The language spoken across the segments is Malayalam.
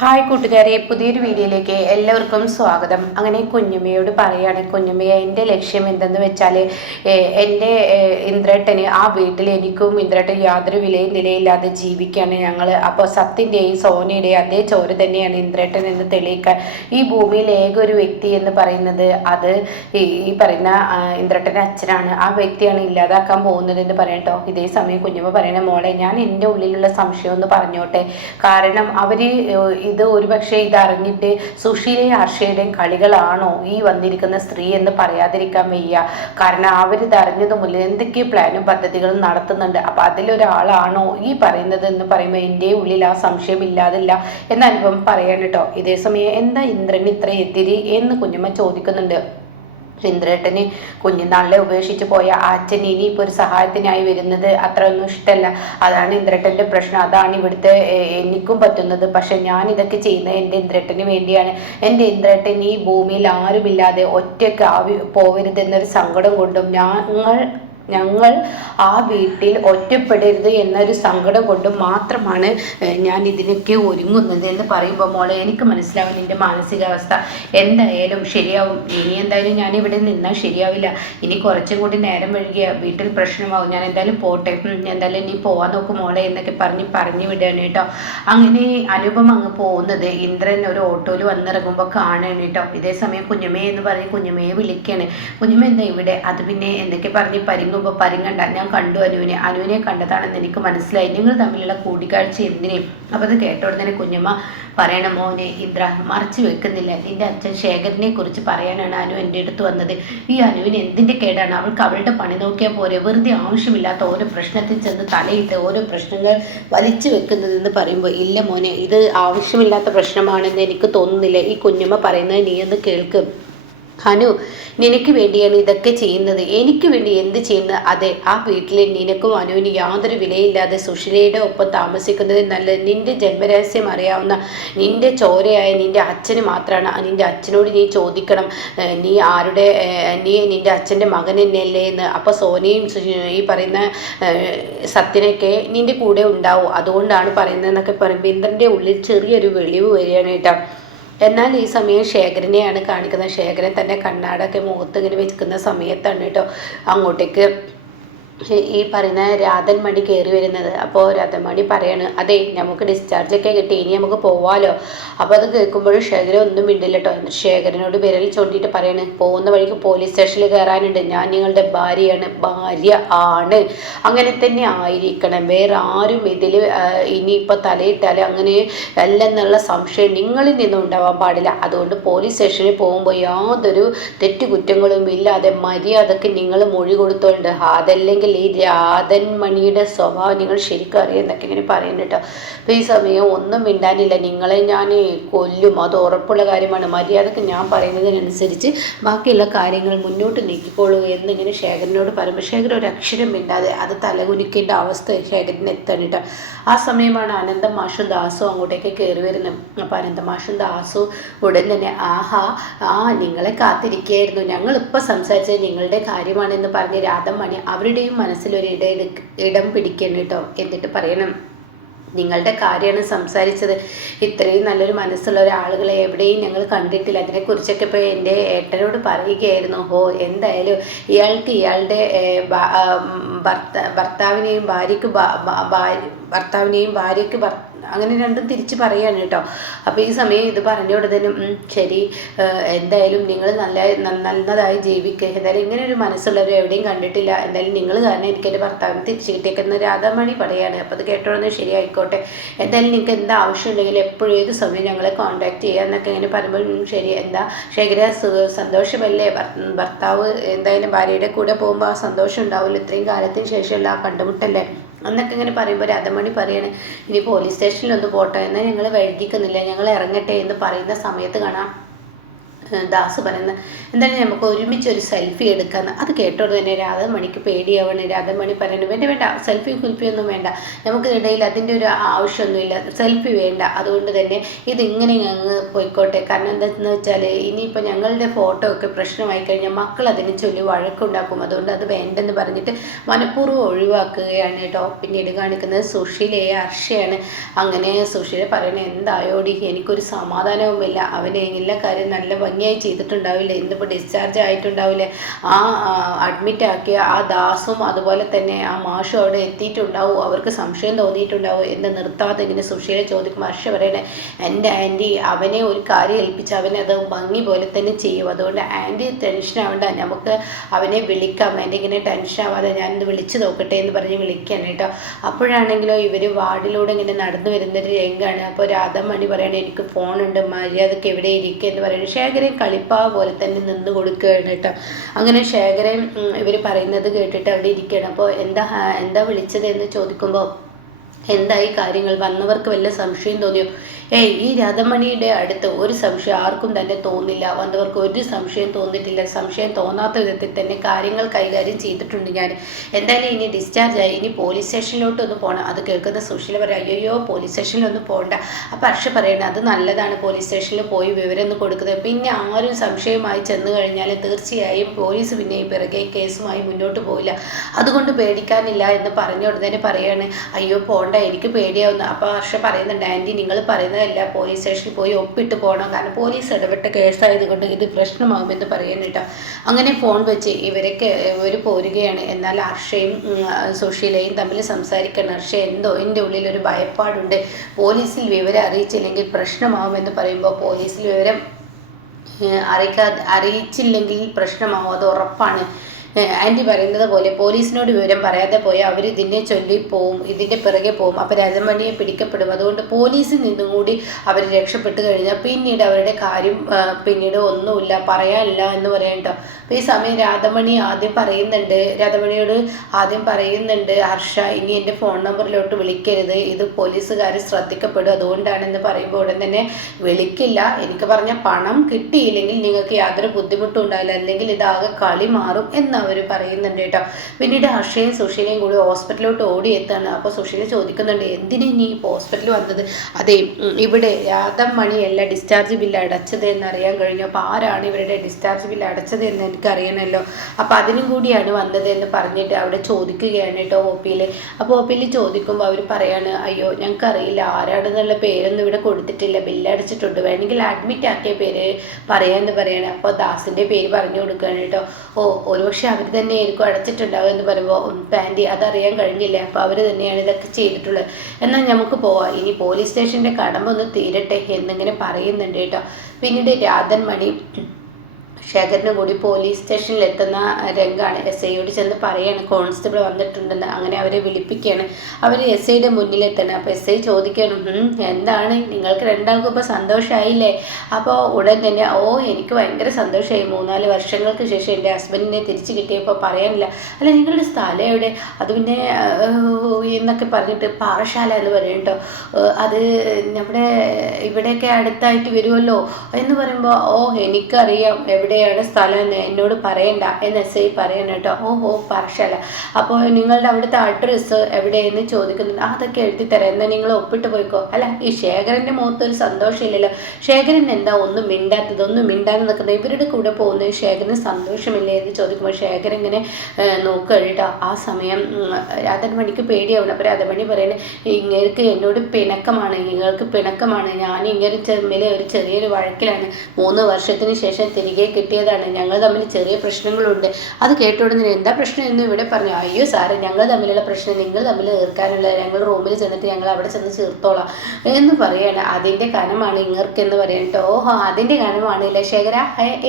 ഹായ് കൂട്ടുകാരെ, പുതിയൊരു വീഡിയോയിലേക്ക് എല്ലാവർക്കും സ്വാഗതം. അങ്ങനെ കുഞ്ഞമ്മയോട് പറയുകയാണ്, കുഞ്ഞമ്മയെ എൻ്റെ ലക്ഷ്യം എന്തെന്ന് വെച്ചാൽ എൻ്റെ ഇന്ദ്രേട്ടന് ആ വീട്ടിൽ എനിക്കും ഇന്ദ്രേട്ടൻ യാതൊരു വിലയും നിലയില്ലാതെ ജീവിക്കുകയാണ് ഞങ്ങൾ. അപ്പോൾ സത്തിൻ്റെയും സോനയുടെയും അതേ ചോര തന്നെയാണ് ഇന്ദ്രേട്ടൻ എന്ന് തെളിയിക്കാൻ ഈ ഭൂമിയിൽ ഏക ഒരു വ്യക്തി എന്ന് പറയുന്നത് അത് ഈ പറയുന്ന ഇന്ദ്രേട്ടൻ്റെ അച്ഛനാണ്. ആ വ്യക്തിയാണ് ഇല്ലാതാക്കാൻ പോകുന്നത് എന്ന് പറയട്ടോ. ഇതേ സമയം കുഞ്ഞമ്മ പറയണ, മോളെ ഞാൻ എൻ്റെ ഉള്ളിലുള്ള സംശയം ഒന്ന് പറഞ്ഞോട്ടെ, കാരണം അവർ ഇത് ഒരുപക്ഷെ ഇതറിഞ്ഞിട്ട് സുഷീലയും ഹർഷയുടെയും കളികളാണോ ഈ വന്നിരിക്കുന്ന സ്ത്രീ എന്ന് പറയാതിരിക്കാൻ വയ്യ. കാരണം അവരിത് അറിഞ്ഞതുമില്ല എന്തൊക്കെ പ്ലാനും പദ്ധതികളും നടത്തുന്നുണ്ട്. അപ്പൊ അതിലൊരാളാണോ ഈ പറയുന്നത് എന്ന് പറയുമ്പോൾ എൻ്റെ ഉള്ളിൽ ആ സംശയം ഇല്ലാതില്ല എന്ന അനുഭവം പറയാൻ കേട്ടോ. ഇതേ സമയം എന്താ ഇന്ദ്രൻ ഇത്ര എത്തിരി എന്ന് കുഞ്ഞമ്മ ചോദിക്കുന്നുണ്ട്. ഇന്ദ്രേട്ടന് കുഞ്ഞുനാളിലെ ഉപേക്ഷിച്ച് പോയ അച്ഛൻ ഇനിയിപ്പോൾ ഒരു സഹായത്തിനായി വരുന്നത് അത്ര ഒന്നും ഇഷ്ടമല്ല. അതാണ് ഇന്ദ്രേട്ടൻ്റെ പ്രശ്നം. അതാണ് ഇവിടുത്തെ എനിക്കും പറ്റുന്നത്. പക്ഷെ ഞാൻ ഇതൊക്കെ ചെയ്യുന്നത് എൻ്റെ ഇന്ദ്രേട്ടന് വേണ്ടിയാണ്. എൻ്റെ ഇന്ദ്രേട്ടൻ ഈ ഭൂമിയിൽ ആരുമില്ലാതെ ഒറ്റയ്ക്ക് പോവരുതെന്നൊരു സങ്കടം കൊണ്ടും ഞങ്ങൾ ആ വീട്ടിൽ ഒറ്റപ്പെടരുത് എന്നൊരു സങ്കടം കൊണ്ട് മാത്രമാണ് ഞാൻ ഇതിനൊക്കെ ഒരുങ്ങുന്നത് എന്ന് പറയുമ്പോൾ മോളെ എനിക്ക് മനസ്സിലാവും നിൻ്റെ മാനസികാവസ്ഥ. എന്തായാലും ശരിയാവും. ഇനി എന്തായാലും ഞാൻ ഇവിടെ നിന്നാൽ ശരിയാവില്ല. ഇനി കുറച്ചും കൂടി നേരം വൈകിയ വീട്ടിൽ പ്രശ്നമാവും. ഞാൻ എന്തായാലും പോട്ടെ, എന്തായാലും നീ പോവാൻ നോക്കും മോളെ എന്നൊക്കെ പറഞ്ഞു വിടുകയാണ് കേട്ടോ. അങ്ങനെ അനുപം അങ്ങ് പോകുന്നത് ഇന്ദ്രൻ ഒരു ഓട്ടോയിൽ വന്നിറങ്ങുമ്പോൾ കാണുകയാണ് കേട്ടോ. ഇതേ സമയം കുഞ്ഞമ്മയെ എന്ന് പറഞ്ഞ് കുഞ്ഞമ്മയെ വിളിക്കുകയാണ്. കുഞ്ഞമ്മ എന്താ ഇവിടെ? അത് പിന്നെ എന്തൊക്കെ പറഞ്ഞ് പരിങ്ങണ്ട, ഞാൻ കണ്ടു അനുവിനെ കണ്ടതാണെന്ന് എനിക്ക് മനസ്സിലായി. നിങ്ങൾ തമ്മിലുള്ള കൂടിക്കാഴ്ച എന്തിനേയും. അപ്പോൾ അത് കേട്ടോടെ കുഞ്ഞമ്മ പറയണം, മോനെ ഇന്ദ്ര മറച്ചു വെക്കുന്നില്ല, നിന്റെ അച്ഛൻ ശേഖരനെ കുറിച്ച് പറയാനാണ് അനു എൻ്റെ അടുത്ത് വന്നത്. ഈ അനുവിന് എന്തിൻ്റെ കേടാണ്? അവൾക്ക് അവളുടെ പണി നോക്കിയാൽ പോരെ, വെറുതെ ആവശ്യമില്ലാത്ത ഓരോ പ്രശ്നത്തിൽ ചെന്ന് തലയിട്ട് ഓരോ പ്രശ്നങ്ങൾ വലിച്ചു വെക്കുന്നതെന്ന് പറയുമ്പോൾ, ഇല്ല മോനെ, ഇത് ആവശ്യമില്ലാത്ത പ്രശ്നമാണെന്ന് എനിക്ക് തോന്നുന്നില്ല. ഈ കുഞ്ഞമ്മ പറയുന്നത് നീ ഒന്ന് കേൾക്ക്. അനു നിനക്ക് വേണ്ടിയാണ് ഇതൊക്കെ ചെയ്യുന്നത്, എനിക്ക് വേണ്ടി എന്ത് ചെയ്യുന്നത്? അതെ, ആ വീട്ടിൽ നിനക്കും അനുവിന് യാതൊരു വിലയില്ലാതെ സുശീലയുടെ ഒപ്പം താമസിക്കുന്നത് നല്ലത്. നിന്റെ ജന്മരഹസ്യം അറിയാവുന്ന നിന്റെ ചോരയായ നിന്റെ അച്ഛന് മാത്രമാണ്. നിന്റെ അച്ഛനോട് നീ ചോദിക്കണം, നീ നിന്റെ അച്ഛൻ്റെ മകൻ തന്നെയല്ലേ എന്ന്. അപ്പോൾ സോനയും ഈ പറയുന്ന സത്യനൊക്കെ നിന്റെ കൂടെ ഉണ്ടാവും, അതുകൊണ്ടാണ് പറയുന്നതെന്നൊക്കെ പറയുമ്പോൾ ഇന്ദ്രൻ്റെ ഉള്ളിൽ ചെറിയൊരു വെളിവ് വരികയാണ് കേട്ടോ. എന്നാൽ ഈ സമയം ശേഖരനെയാണ് കാണിക്കുന്നത്. ശേഖരൻ തന്നെ കണ്ണാടൊക്കെ മുഖത്ത് ഇങ്ങനെ വെക്കുന്ന സമയത്താണ് കേട്ടോ അങ്ങോട്ടേക്ക് ഈ പറയുന്ന രാധൻമണി കയറി വരുന്നത്. അപ്പോൾ രാധൻമണി പറയാണ്, അതെ നമുക്ക് ഡിസ്ചാർജൊക്കെ കിട്ടി, ഇനി നമുക്ക് പോവാലോ. അപ്പോൾ അത് കേൾക്കുമ്പോഴും ശേഖരൻ ഒന്നും മിണ്ടില്ല കേട്ടോ. ശേഖരനോട് വിരൽ ചൂണ്ടിയിട്ട് പറയാണ്, പോകുന്ന വഴിക്ക് പോലീസ് സ്റ്റേഷനിൽ കയറാനുണ്ട്, ഞാൻ നിങ്ങളുടെ ഭാര്യ ആണ്, അങ്ങനെ തന്നെ ആയിരിക്കണം, വേറെ ആരും ഇതിൽ ഇനിയിപ്പോൾ തലയിട്ടാൽ അങ്ങനെ അല്ലെന്നുള്ള സംശയം നിങ്ങളിൽ നിന്നും ഉണ്ടാവാൻ പാടില്ല. അതുകൊണ്ട് പോലീസ് സ്റ്റേഷനിൽ പോകുമ്പോൾ യാതൊരു തെറ്റുകുറ്റങ്ങളും ഇല്ലാതെ മര്യാദക്ക് നിങ്ങൾ മൊഴി കൊടുത്തോണ്ട്, അതല്ലെങ്കിൽ ഈ രാധൻമണിയുടെ സ്വഭാവം നിങ്ങൾ ശരിക്കും അറിയുന്നൊക്കെ ഇങ്ങനെ പറയുന്നു കേട്ടോ. അപ്പോൾ ഈ സമയം ഒന്നും മിണ്ടാനില്ല, നിങ്ങളെ ഞാൻ കൊല്ലും, അത് ഉറപ്പുള്ള കാര്യമാണ്, മര്യാദക്ക് ഞാൻ പറയുന്നതിനനുസരിച്ച് ബാക്കിയുള്ള കാര്യങ്ങൾ മുന്നോട്ട് നീക്കിക്കോളൂ എന്നിങ്ങനെ ശേഖരനോട് പറയുമ്പോൾ ശേഖരൻ ഒരു അക്ഷരം മിണ്ടാതെ അത് തലകുനിക്കേണ്ട അവസ്ഥ ശേഖരന് എത്തണം കേട്ടോ. ആ സമയമാണ് അനന്തം മാഷും ദാസും അങ്ങോട്ടേക്ക് കയറി വരുന്നത്. അപ്പോൾ അനന്തം മാഷും ദാസും ഉടൻ തന്നെ, നിങ്ങളെ കാത്തിരിക്കുകയായിരുന്നു, ഞങ്ങളിപ്പോൾ സംസാരിച്ചത് നിങ്ങളുടെ കാര്യമാണെന്ന് പറഞ്ഞ് രാധൻമണി അവരുടെയും മനസ്സിലൊരു ഇടം പിടിക്കണം കേട്ടോ. എന്നിട്ട് പറയണം, നിങ്ങളുടെ കാര്യമാണ് സംസാരിച്ചത്, ഇത്രയും നല്ലൊരു മനസ്സുള്ള ഒരാളുകളെ എവിടെയും ഞങ്ങൾ കണ്ടിട്ടില്ല, അതിനെക്കുറിച്ചൊക്കെ ഇപ്പോൾ എൻ്റെ ഏട്ടനോട് പറയുകയായിരുന്നു. എന്തായാലും ഇയാൾക്ക് ഇയാളുടെ ഭർത്താവിനെയും ഭാര്യയ്ക്ക് അങ്ങനെ രണ്ടും തിരിച്ച് പറയാണ് കേട്ടോ. അപ്പോൾ ഈ സമയം ഇത് പറഞ്ഞ ഉടനെ ശരി, എന്തായാലും നിങ്ങൾ നല്ലതായി ജീവിക്കുക, എന്തായാലും ഇങ്ങനെ ഒരു മനസ്സുള്ളവർ എവിടെയും കണ്ടിട്ടില്ല, എന്തായാലും നിങ്ങൾ കാരണം എനിക്ക് എൻ്റെ ഭർത്താവിനെ തിരിച്ച് കിട്ടിയേക്കുന്ന രാധാമണി പറയാണ്. അപ്പോൾ അത് കേട്ടോന്ന് ശരി ആയിക്കോട്ടെ, എന്തായാലും നിങ്ങൾക്ക് എന്താ ആവശ്യമുണ്ടെങ്കിൽ എപ്പോഴും ഏത് സമയം ഞങ്ങളെ കോൺടാക്ട് ചെയ്യുക എന്നൊക്കെ ഇങ്ങനെ പറയുമ്പോൾ ശരി, എന്താ ശേഖര സന്തോഷമല്ലേ, ഭർത്താവ് എന്തായാലും ഭാര്യയുടെ കൂടെ പോകുമ്പോൾ ആ സന്തോഷം ഉണ്ടാവില്ല, ഇത്രയും കാലത്തിന് ശേഷമുള്ള ആ കണ്ടുമുട്ടല്ലേ എന്നൊക്കെ ഇങ്ങനെ പറയുമ്പോൾ രാധമണി പറയാണ്, ഇനി പോലീസ് സ്റ്റേഷനിലൊന്ന് പോട്ടെ, എന്നാൽ ഞങ്ങൾ വൈകിക്കുന്നില്ല, ഞങ്ങൾ ഇറങ്ങട്ടെ എന്ന് പറയുന്ന സമയത്ത് കാണാം ദാസ് പറയുന്നത് എന്തായാലും നമുക്ക് ഒരുമിച്ച് ഒരു സെൽഫി എടുക്കാമെന്ന്. അത് കേട്ടോട് തന്നെ രാധമണിക്ക് പേടിയാവണം. രാധമണി പറയുന്നത് വേണ്ട വേണ്ട, സെൽഫി ഒന്നും വേണ്ട, നമുക്ക് ഇടയിൽ അതിൻ്റെ ഒരു ആവശ്യമൊന്നുമില്ല, സെൽഫി വേണ്ട, അതുകൊണ്ട് തന്നെ ഇതിങ്ങനെ അങ്ങ് പോയിക്കോട്ടെ. കാരണം എന്താണെന്ന് വെച്ചാൽ ഇനിയിപ്പോൾ ഞങ്ങളുടെ ഫോട്ടോ ഒക്കെ പ്രശ്നമായി കഴിഞ്ഞാൽ മക്കൾ അതിനെ ചൊല്ലി വഴക്കുണ്ടാക്കും, അതുകൊണ്ട് അത് വേണ്ടെന്ന് പറഞ്ഞിട്ട് മനഃപൂർവ്വം ഒഴിവാക്കുകയാണ് കേട്ടോ. പിന്നീട് കാണിക്കുന്നത് സുശീലയെ അർഷയാണ്. അങ്ങനെ സുശീല പറയണേ എന്തായോടി, എനിക്കൊരു സമാധാനവുമില്ല, അവനെ എല്ലാ കാര്യം നല്ല ഭംഗിയായി ചെയ്തിട്ടുണ്ടാവില്ലേ, ഇന്നിപ്പോൾ ഡിസ്ചാർജ് ആയിട്ടുണ്ടാവില്ലേ, ആ അഡ്മിറ്റ് ആക്കിയ ആ ദാസും അതുപോലെ തന്നെ ആ മാഷും അവിടെ എത്തിയിട്ടുണ്ടാവും, അവർക്ക് സംശയം തോന്നിയിട്ടുണ്ടാവും എന്ന് നിർത്താതെ ഇങ്ങനെ സുശീല ചോദിക്കും. ഹർഷ പറയണേ എൻ്റെ ആൻറ്റി അവനെ ഒരു കാര്യം ഏൽപ്പിച്ച് അവനത് ഭംഗി പോലെ തന്നെ ചെയ്യും, അതുകൊണ്ട് ആൻറ്റി ടെൻഷൻ ആവണ്ട, നമുക്ക് അവനെ വിളിക്കാം, ആൻറ്റി ഇങ്ങനെ ടെൻഷൻ ആവാതെ ഞാനിത് വിളിച്ചു നോക്കട്ടെ എന്ന് പറഞ്ഞ് വിളിക്കാൻ കേട്ടോ. അപ്പോഴാണെങ്കിലോ ഇവർ വാർഡിലൂടെ ഇങ്ങനെ നടന്നു വരുന്നൊരു രംഗമാണ്. അപ്പോൾ രാധമണി പറയണേ എനിക്ക് ഫോണുണ്ട്, മര്യാദക്ക് എവിടെ ഇരിക്കുക എന്ന് പറയുന്നത്. ശേഖരൻ കളിപ്പാ പോലെ തന്നെ നിന്ന് കൊടുക്കുകയാണ് കേട്ടോ. അങ്ങനെ ശേഖരൻ ഇവർ പറയുന്നത് കേട്ടിട്ട് അവിടെ ഇരിക്കുകയാണ്. അപ്പോൾ എന്താ വിളിച്ചത് എന്ന് ചോദിക്കുമ്പോൾ എന്തായി കാര്യങ്ങൾ, വന്നവർക്ക് വല്ല സംശയം തോന്നിയോ? ഈ രാധമണിയുടെ അടുത്ത് ഒരു സംശയം ആർക്കും തന്നെ തോന്നില്ല, വന്നവർക്ക് ഒരു സംശയം തോന്നിയിട്ടില്ല, സംശയം തോന്നാത്ത വിധത്തിൽ തന്നെ കാര്യങ്ങൾ കൈകാര്യം ചെയ്തിട്ടുണ്ട് ഞാൻ. എന്തായാലും ഇനി ഡിസ്ചാർജ് ആയി, ഇനി പോലീസ് സ്റ്റേഷനിലോട്ടൊന്ന് പോകണം. അത് കേൾക്കുന്ന സുശീല പറയാം അയ്യോ പോലീസ് സ്റ്റേഷനിലൊന്നും പോകണ്ട. അപ്പം ഹർഷ പറയണത് അത് നല്ലതാണ്, പോലീസ് സ്റ്റേഷനിൽ പോയി വിവരം ഒന്ന് കൊടുക്കുന്നത്, പിന്നെ ആരും സംശയമായി ചെന്ന് കഴിഞ്ഞാൽ തീർച്ചയായും പോലീസ് പിന്നെ പിറകെ കേസുമായി മുന്നോട്ട് പോയില്ല, അതുകൊണ്ട് പേടിക്കാനില്ല എന്ന് പറഞ്ഞ ഉടനെ പറയാണ് അയ്യോ പോകണ്ട എനിക്ക് പേടിയാവുന്നു. അപ്പോൾ ഹർഷ പറയുന്നുണ്ട് ആൻറ്റി നിങ്ങൾ പറയുന്നത് അല്ല, പോലീസ് സ്റ്റേഷനിൽ പോയി ഒപ്പിട്ട് പോകണം, കാരണം പോലീസ് ഇടപെട്ട കേസായതുകൊണ്ട് ഇത് പ്രശ്നമാകുമെന്ന് പറയാൻ കേട്ടോ. അങ്ങനെ ഫോൺ വെച്ച് ഇവർ പോരുകയാണ്. എന്നാൽ ഹർഷയും സുശീലയും തമ്മിൽ സംസാരിക്കണം. ഹർഷ എന്തോ എൻ്റെ ഉള്ളിലൊരു ഭയപ്പാടുണ്ട്, പോലീസിൽ വിവരം അറിയിച്ചില്ലെങ്കിൽ പ്രശ്നമാകുമെന്ന് പറയുമ്പോൾ പോലീസിൽ വിവരം അറിയിച്ചില്ലെങ്കിൽ പ്രശ്നമാകും, അത് ഉറപ്പാണ്. ആൻറ്റി പറയുന്നത് പോലെ പോലീസിനോട് വിവരം പറയാതെ പോയാൽ അവർ ഇതിനെ ചൊല്ലി പോവും, ഇതിൻ്റെ പിറകെ പോവും, അപ്പോൾ രാജമണിയെ പിടിക്കപ്പെടും, അതുകൊണ്ട് പോലീസിൽ നിന്നും കൂടി അവർ രക്ഷപ്പെട്ട് കഴിഞ്ഞാൽ പിന്നീട് അവരുടെ കാര്യം പിന്നീട് ഒന്നുമില്ല, പറയാനില്ല എന്ന് പറയാം കേട്ടോ. അപ്പോൾ ഈ സമയം രാധമണിയോട് ആദ്യം പറയുന്നുണ്ട് ഹർഷ ഇനി എൻ്റെ ഫോൺ നമ്പറിലോട്ട് വിളിക്കരുത്, ഇത് പോലീസുകാർ ശ്രദ്ധിക്കപ്പെടും, അതുകൊണ്ടാണെന്ന് പറയുമ്പോൾ ഉടൻ തന്നെ വിളിക്കില്ല, എനിക്ക് പറഞ്ഞ പണം കിട്ടിയില്ലെങ്കിൽ നിങ്ങൾക്ക് യാതൊരു ബുദ്ധിമുട്ടും ഉണ്ടാവില്ല, അല്ലെങ്കിൽ ഇതാകെ കളി മാറും എന്ന് അവർ പറയുന്നുണ്ട് കേട്ടോ. പിന്നീട് ഹർഷയും സുശീലയും കൂടി ഹോസ്പിറ്റലിലോട്ട് ഓടിയെത്താണ്. അപ്പോൾ സുശീല ചോദിക്കുന്നുണ്ട് എന്തിനാ നീ ഇപ്പോൾ ഹോസ്പിറ്റലിൽ വന്നത്? അതെ ഇവിടെ രാധമണിയല്ല ഡിസ്ചാർജ് ബില്ല് അടച്ചത് എന്നറിയാൻ കഴിഞ്ഞു, അപ്പോൾ ആരാണ് ഇവരുടെ ഡിസ്ചാർജ് ബില്ല് അടച്ചത് എന്ന് എനിക്കറിയണമല്ലോ, അപ്പോൾ അതിനും കൂടിയാണ് വന്നത് എന്ന് പറഞ്ഞിട്ട് അവിടെ ചോദിക്കുകയാണ് കേട്ടോ ഒ.പിയിൽ. അപ്പോൾ ഒ.പിയിൽ ചോദിക്കുമ്പോൾ അവർ പറയാണ് അയ്യോ ഞങ്ങൾക്കറിയില്ല ആരാണെന്നുള്ള പേരൊന്നും ഇവിടെ കൊടുത്തിട്ടില്ല, ബില്ലടച്ചിട്ടുണ്ട്, വേണമെങ്കിൽ അഡ്മിറ്റ് ആക്കിയ പേര് പറയാമെന്ന് പറയാണ്. അപ്പോൾ ദാസിൻ്റെ പേര് പറഞ്ഞു കൊടുക്കുകയാണ് കേട്ടോ. ഒരുപക്ഷെ അവർ തന്നെയായിരിക്കും അടച്ചിട്ടുണ്ടാവുക എന്ന് പറയുമ്പോൾ പാൻറ്റി അതറിയാൻ കഴിഞ്ഞില്ല, അപ്പോൾ അവർ തന്നെയാണ് ഇതൊക്കെ ചെയ്തിട്ടുള്ളത്, എന്നാൽ നമുക്ക് പോവാം, ഇനി പോലീസ് സ്റ്റേഷൻ്റെ കടമ്പ ഒന്ന് തീരട്ടെ എന്നിങ്ങനെ പറയുന്നുണ്ട് കേട്ടോ. പിന്നീട് രാധമണി ശേഖരനും കൂടി പോലീസ് സ്റ്റേഷനിൽ എത്തുന്ന രംഗാണ്. എസ് ഐയോട് ചെന്ന് പറയാണ് കോൺസ്റ്റബിൾ വന്നിട്ടുണ്ടെന്ന്. അങ്ങനെ അവരെ വിളിപ്പിക്കുകയാണ്. അവർ എസ് ഐയുടെ മുന്നിലെത്തണം. അപ്പോൾ എസ് ഐ ചോദിക്കണം എന്താണ് നിങ്ങൾക്ക് രണ്ടാൾക്കും ഇപ്പോൾ സന്തോഷമായില്ലേ? അപ്പോൾ ഉടൻ തന്നെ എനിക്ക് ഭയങ്കര സന്തോഷമായി, 3-4 വർഷങ്ങൾക്ക് ശേഷം എൻ്റെ ഹസ്ബൻഡിനെ തിരിച്ചു കിട്ടിയപ്പോൾ പറയാനില്ല. അല്ല നിങ്ങളുടെ സ്ഥലം എവിടെ? അത് പിന്നെ എന്നൊക്കെ പറഞ്ഞിട്ട് പാറശാല എന്ന് പറയും കേട്ടോ, അത് നമ്മുടെ ഇവിടെയൊക്കെ അടുത്തായിട്ട് വരുമല്ലോ എന്ന് പറയുമ്പോൾ എനിക്കറിയാം എവിടെയാണ് സ്ഥലം എന്ന് എന്നോട് പറയണ്ട എന്ന് എസ് ഐ പറയണം കേട്ടോ. പാറശാല, അപ്പോൾ നിങ്ങളുടെ അവിടുത്തെ അഡ്രസ്സ് എവിടെയെന്ന് ചോദിക്കുന്നുണ്ട്. അതൊക്കെ എഴുതിത്തരാം, എന്നാൽ നിങ്ങൾ ഒപ്പിട്ട് പോയിക്കോ. അല്ല ഈ ശേഖരൻ്റെ മുഖത്തൊരു സന്തോഷമില്ലല്ലോ, ശേഖരൻ എന്താ ഒന്നും മിണ്ടാതെ നിൽക്കുന്നത്, ഇവരുടെ കൂടെ പോകുന്നത് ശേഖരന് സന്തോഷമില്ലേ എന്ന് ചോദിക്കുമ്പോൾ ശേഖരൻ ഇങ്ങനെ നോക്കുക കേട്ടോ. ആ സമയം രാധമണിക്ക് പേടിയാവണം. അപ്പോൾ രാധമണി പറയുന്നത് ഇങ്ങൾക്ക് എന്നോട് നിങ്ങൾക്ക് പിണക്കമാണ്, ഞാൻ ഇങ്ങനെ തമ്മിൽ ഒരു ചെറിയൊരു വഴക്കിലാണ്, 3 വർഷത്തിന് ശേഷം തിരികെ കിട്ടിയതാണ്, ഞങ്ങൾ തമ്മിൽ ചെറിയ പ്രശ്നങ്ങളുണ്ട്. അത് കേട്ടോടുന്നതിന് എന്താ പ്രശ്നം എന്ന് ഇവിടെ പറഞ്ഞു. അയ്യോ സാറേ ഞങ്ങൾ തമ്മിലുള്ള പ്രശ്നം നിങ്ങൾ തമ്മിൽ തീർക്കാനുള്ള, ഞങ്ങൾ റൂമിൽ ചെന്നിട്ട് ഞങ്ങൾ അവിടെ ചെന്ന് ചേർത്തോളാം എന്ന് പറയാണ്. അതിൻ്റെ കനമാണ് ഇങ്ങർക്കെന്ന് പറയാൻ കേട്ടോ. അതിൻ്റെ കനമാണല്ലേ ശേഖര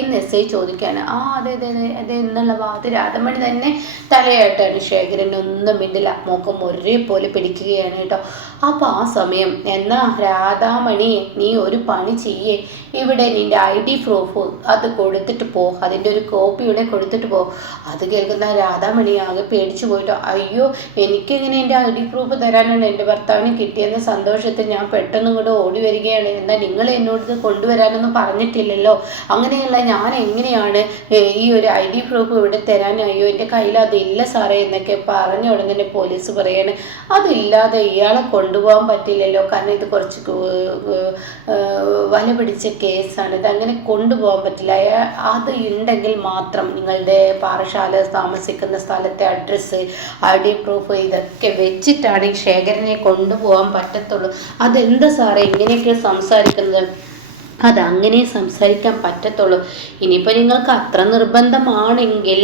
എന്ന് എസ് ഐ ചോദിക്കുകയാണ്. അതെ എന്നുള്ള ഭാഗത്ത് രാധമണി തന്നെ തലയായിട്ടാണ്. ശേഖരൻ ഒന്നും മിണ്ടില്ല, മൂക്കം ഒരേപോലെ പിടിക്കുകയാണ് കേട്ടോ. അപ്പോൾ ആ സമയം എന്നാ രാധാമണി നീ ഒരു പണി ചെയ്യേ, ഇവിടെ നിൻ്റെ ID പ്രൂഫ് അത് കൊടുത്തിട്ട് പോ, അതിൻ്റെ ഒരു കോപ്പി ഇവിടെ കൊടുത്തിട്ട് പോ. അത് കേൾക്കുന്ന രാധാമണി ആകെ പേടിച്ചു പോയിട്ട്, അയ്യോ എനിക്കെങ്ങനെ എൻ്റെ ID പ്രൂഫ് തരാനാണ്, എൻ്റെ ഭർത്താവിന് കിട്ടിയെന്ന സന്തോഷത്തിൽ ഞാൻ പെട്ടെന്ന് ഇങ്ങോട്ട് ഓടി വരികയാണ്. എന്നാൽ നിങ്ങൾ എന്നോട് കൊണ്ടുവരാനൊന്നും പറഞ്ഞിട്ടില്ലല്ലോ, അങ്ങനെയല്ല ഞാൻ എങ്ങനെയാണ് ഈ ഒരു ID പ്രൂഫ് ഇവിടെ തരാൻ? അയ്യോ എൻ്റെ കയ്യിൽ അതില്ല സാറേ എന്നൊക്കെ പറഞ്ഞ ഉടനെ തന്നെ പോലീസ് പറയാണ്, അതില്ലാതെ ഇയാളെ കൊണ്ടുപോകാൻ പറ്റില്ലല്ലോ, കാരണം ഇത് കുറച്ച് വല പിടിച്ച കേസാണ്, ഇത് അങ്ങനെ കൊണ്ടുപോകാൻ പറ്റില്ല. അത് ഉണ്ടെങ്കിൽ മാത്രം നിങ്ങളുടെ പാറശാല താമസിക്കുന്ന സ്ഥലത്തെ അഡ്രസ്സ്, ID പ്രൂഫ് ഇതൊക്കെ വെച്ചിട്ടാണ് ഈ ശേഖരനെ കൊണ്ടുപോകാൻ പറ്റത്തുള്ളൂ. അതെന്താ സാറേ ഇങ്ങനെയൊക്കെ സംസാരിക്കുന്നത്? അതങ്ങനെ സംസാരിക്കാൻ പറ്റത്തുള്ളൂ. ഇനിയിപ്പോൾ നിങ്ങൾക്ക് അത്ര നിർബന്ധമാണെങ്കിൽ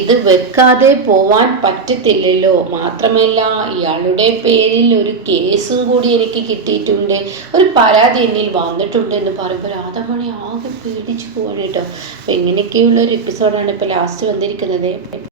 ഇത് വെക്കാതെ പോവാൻ പറ്റത്തില്ലല്ലോ. മാത്രമല്ല ഇയാളുടെ പേരിൽ ഒരു കേസും കൂടി എനിക്ക് കിട്ടിയിട്ടുണ്ട്, ഒരു പരാതി എന്നിൽ വന്നിട്ടുണ്ട് എന്ന് പറയുമ്പോൾ രാധാമണി ആകെ പേടിച്ചു പോവാണ് കേട്ടോ. അപ്പോൾ ഇങ്ങനെയൊക്കെയുള്ള ഒരു എപ്പിസോഡാണ് ഇപ്പോൾ ലാസ്റ്റ് വന്നിരിക്കുന്നത്.